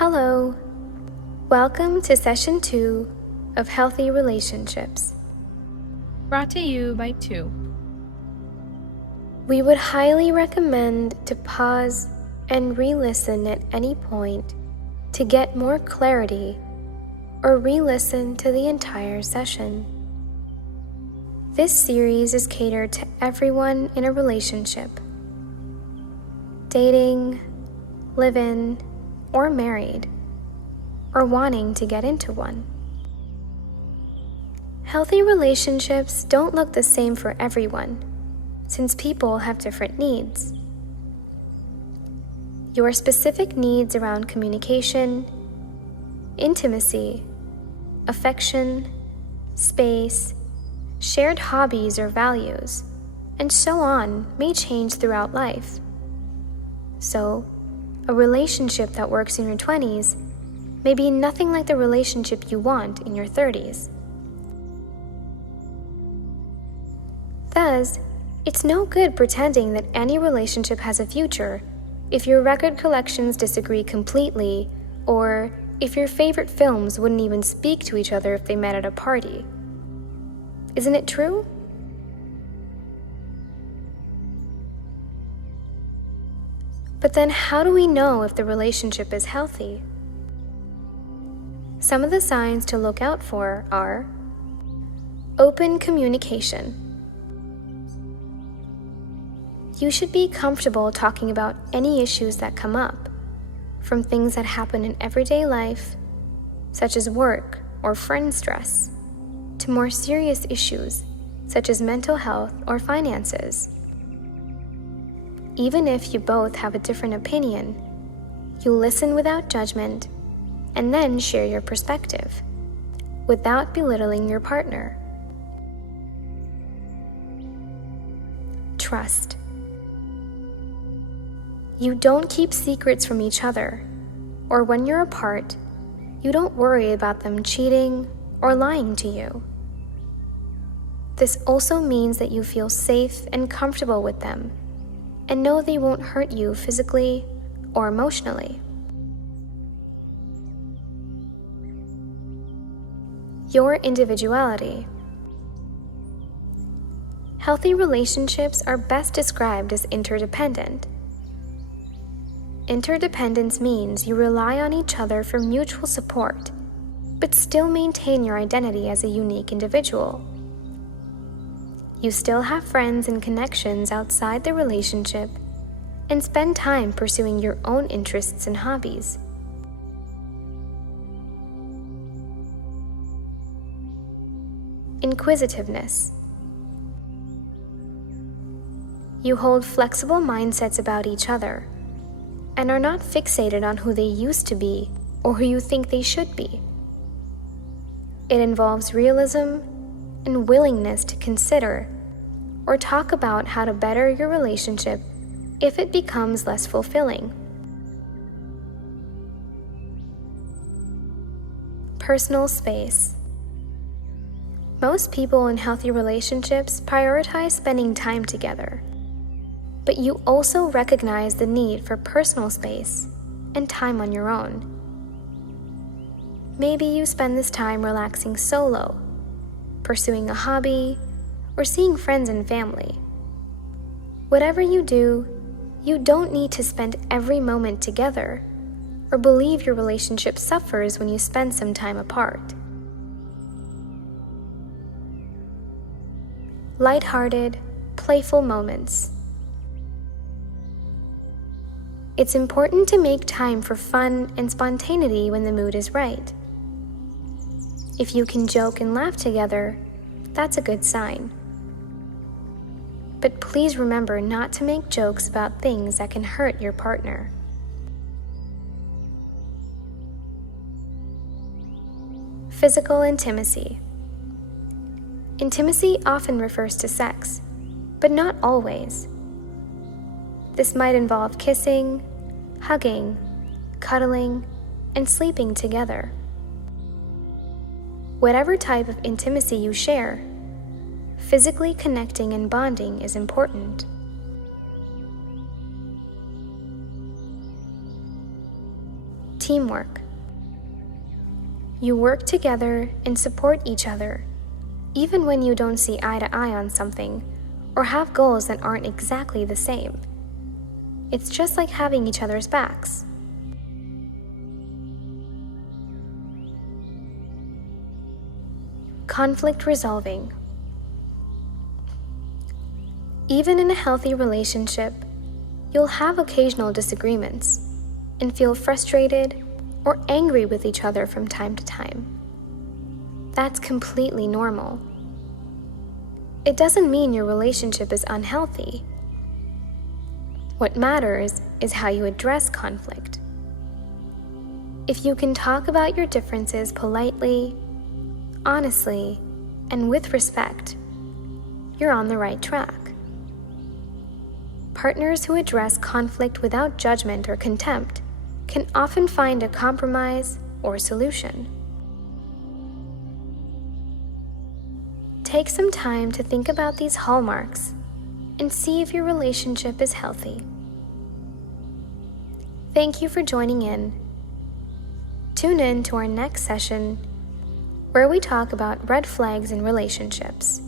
Hello, welcome to Session 2 of Healthy Relationships. Brought to you by 2. We would highly recommend to pause and re-listen at any point to get more clarity or re-listen to the entire session. This series is catered to everyone in a relationship, dating, live-in, or married, or wanting to get into one. Healthy relationships don't look the same for everyone, since people have different needs. Your specific needs around communication, intimacy, affection, space, shared hobbies or values, and so on may change throughout life. So, a relationship that works in your 20s may be nothing like the relationship you want in your 30s. Thus, it's no good pretending that any relationship has a future if your record collections disagree completely, or if your favorite films wouldn't even speak to each other if they met at a party. Isn't it true? But then how do we know if the relationship is healthy? Some of the signs to look out for are open communication. You should be comfortable talking about any issues that come up, from things that happen in everyday life, such as work or friend stress, to more serious issues, such as mental health or finances. Even if you both have a different opinion, you listen without judgment and then share your perspective, without belittling your partner. Trust. You don't keep secrets from each other, or when you're apart, you don't worry about them cheating or lying to you. This also means that you feel safe and comfortable with them and know they won't hurt you physically or emotionally. Your individuality. Healthy relationships are best described as interdependent. Interdependence means you rely on each other for mutual support, but still maintain your identity as a unique individual. You still have friends and connections outside the relationship and spend time pursuing your own interests and hobbies. Inquisitiveness. You hold flexible mindsets about each other and are not fixated on who they used to be or who you think they should be. It involves realism and willingness to consider or talk about how to better your relationship if it becomes less fulfilling. Personal space. Most people in healthy relationships prioritize spending time together, but you also recognize the need for personal space and time on your own. Maybe you spend this time relaxing solo, pursuing a hobby, or seeing friends and family. Whatever you do, you don't need to spend every moment together or believe your relationship suffers when you spend some time apart. Lighthearted, playful moments. It's important to make time for fun and spontaneity when the mood is right. If you can joke and laugh together, that's a good sign. But please remember not to make jokes about things that can hurt your partner. Physical intimacy. Intimacy often refers to sex, but not always. This might involve kissing, hugging, cuddling, and sleeping together. Whatever type of intimacy you share, physically connecting and bonding is important. teamwork. You work together and support each other, even when you don't see eye to eye on something or have goals that aren't exactly the same. It's just like having each other's backs. Conflict resolving. Even in a healthy relationship, you'll have occasional disagreements and feel frustrated or angry with each other from time to time. That's completely normal. It doesn't mean your relationship is unhealthy. What matters is how you address conflict. If you can talk about your differences politely, honestly, and with respect, you're on the right track. Partners who address conflict without judgment or contempt can often find a compromise or solution. Take some time to think about these hallmarks and see if your relationship is healthy. Thank you for joining in. Tune in to our next session where we talk about red flags in relationships.